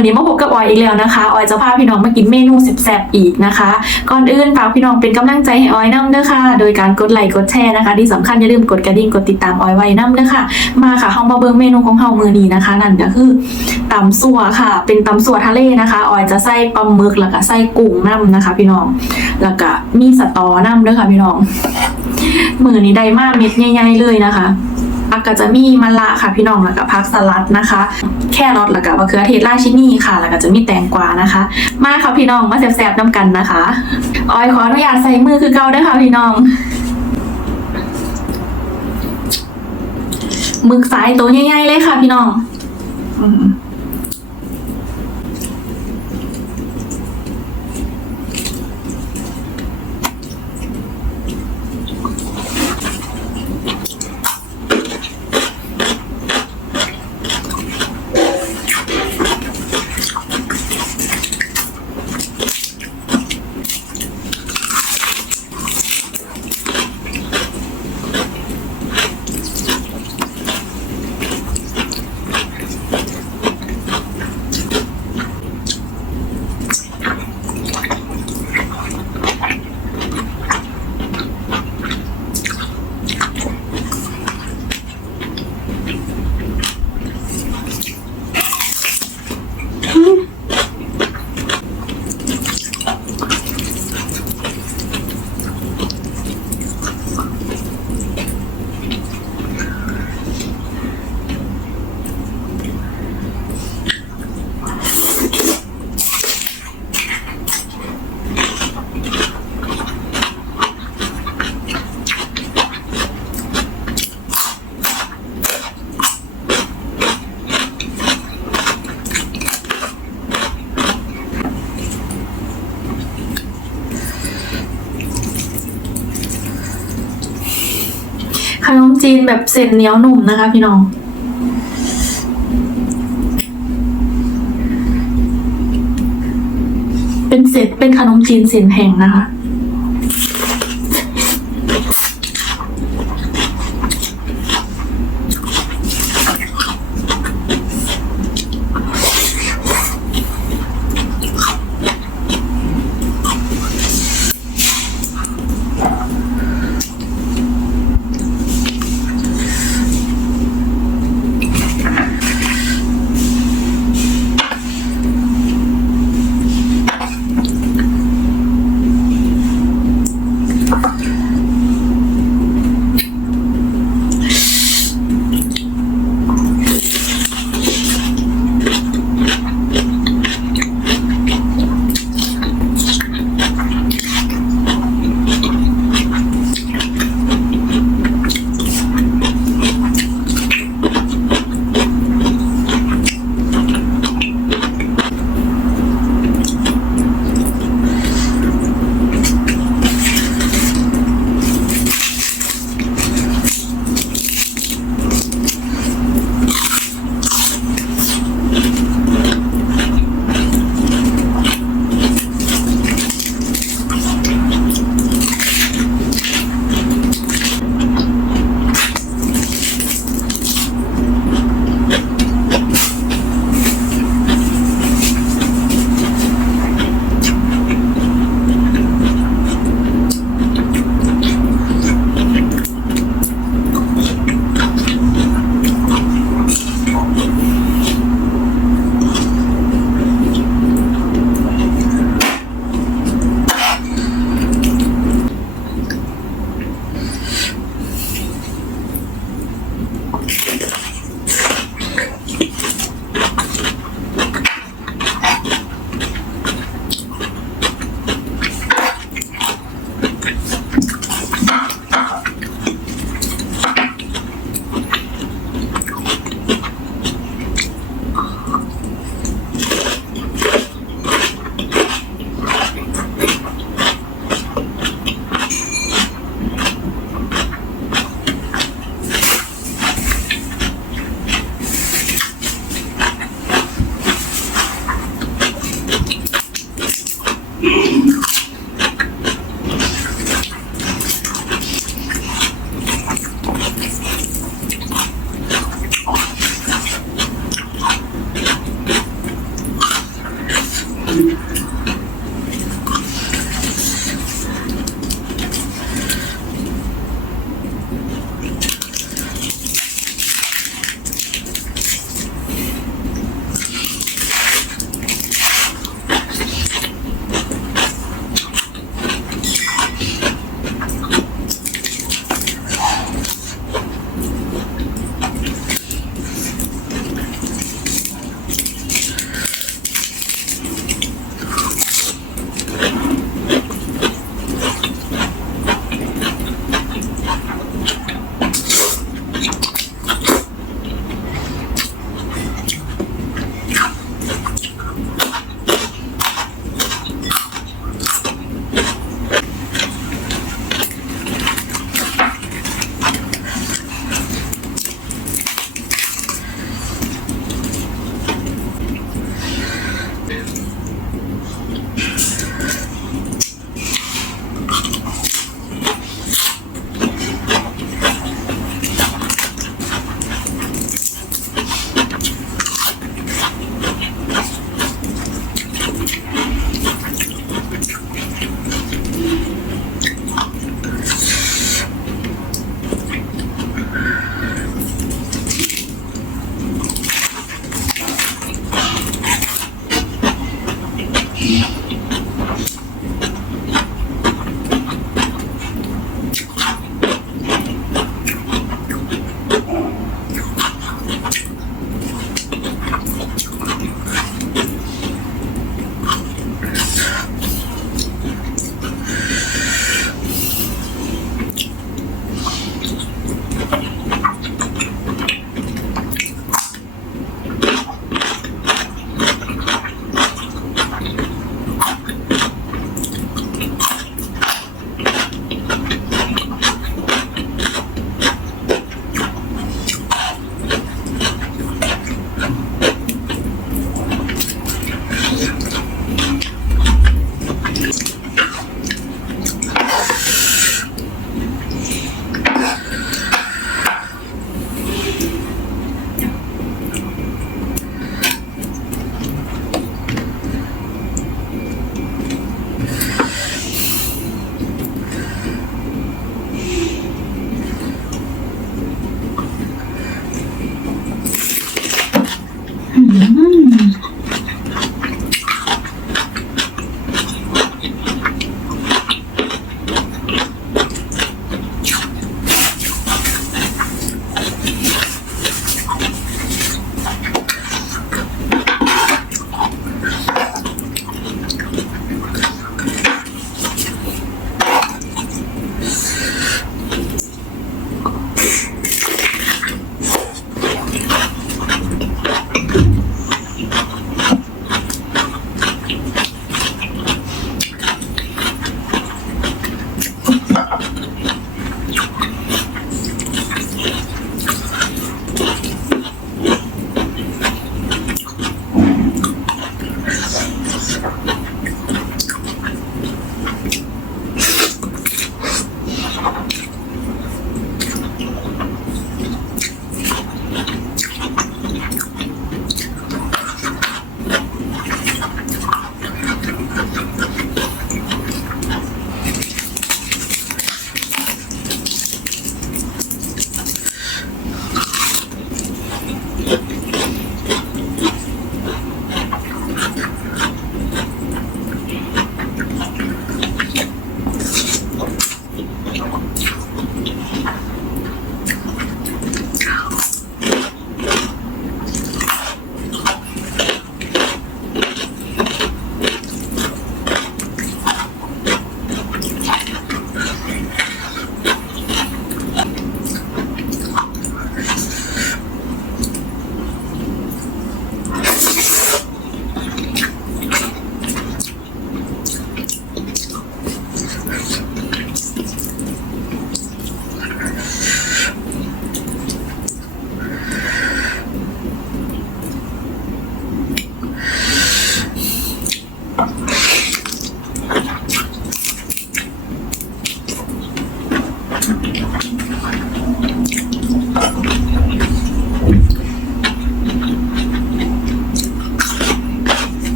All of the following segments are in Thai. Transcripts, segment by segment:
วันนี้มาพบกับออยอีกแล้วนะคะออยจะพาพี่น้องมากินเมนูแซ่บๆอีกนะคะก่อนอื่นฝากพี่น้องเป็นกำลังใจให้ออยน้ำเด้อค่ะโดยการกดไลค์กดแชร์นะคะที่สำคัญอย่าลืมกดกระดิ่งกดติดตามออยไว้น้ำเด้อค่ะมาค่ะเฮามาเบิ่งเมนูของเฮามื้อนี้นะคะนั่นก็คือตำซั่วค่ะเป็นตำซั่วทะเลนะคะออยจะใส่ปลาหมึกแล้วก็ใส่กุ้งน้ำนะคะพี่น้องแล้วก็มีสตอน้ำเด้อค่ะพี่น้องมื้อนี้ได้มากเม็ดใหญ่ๆเลยนะคะก็จะมีมะระค่ะพี่น้องแล้วก็ผักสลัดนะคะแครอทแล้วก็มะเขือเทศราชินีค่ะแล้วก็จะมีแตงกวานะคะมาค่ะพี่น้องมาแซ่บๆน้ำกันนะคะออยขออนุญาตใส่มือคือเก่าด้วยค่ะพี่น้องหมึกสายตัวใหญ่ๆเลยค่ะพี่น้องขนมจีนแบบเส้นเหนียวนุ่มนะคะพี่น้องเป็นเศษเป็นขนมจีนเส้นแห้งนะคะ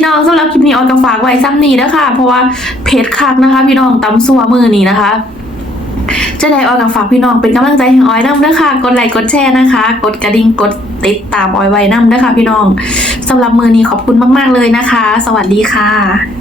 พี่น้องสำหรับคลิปนี้ออยก็ฝากไว้ซ้ำนี้นะคะเพราะว่าเพจคักนะคะ พี่น้องตำซัวมือนี้นะคะ จะได้ออยกับฝากพี่น้องเป็นกำลังใจให้ออยน้ำด้วยค่ะกดไลค์กดแชร์นะคะ กดกระดิ่งกดติดตามออยไว้น้ำด้วยค่ะพี่น้องสำหรับมือนี้ขอบคุณมากๆเลยนะคะ สวัสดีค่ะ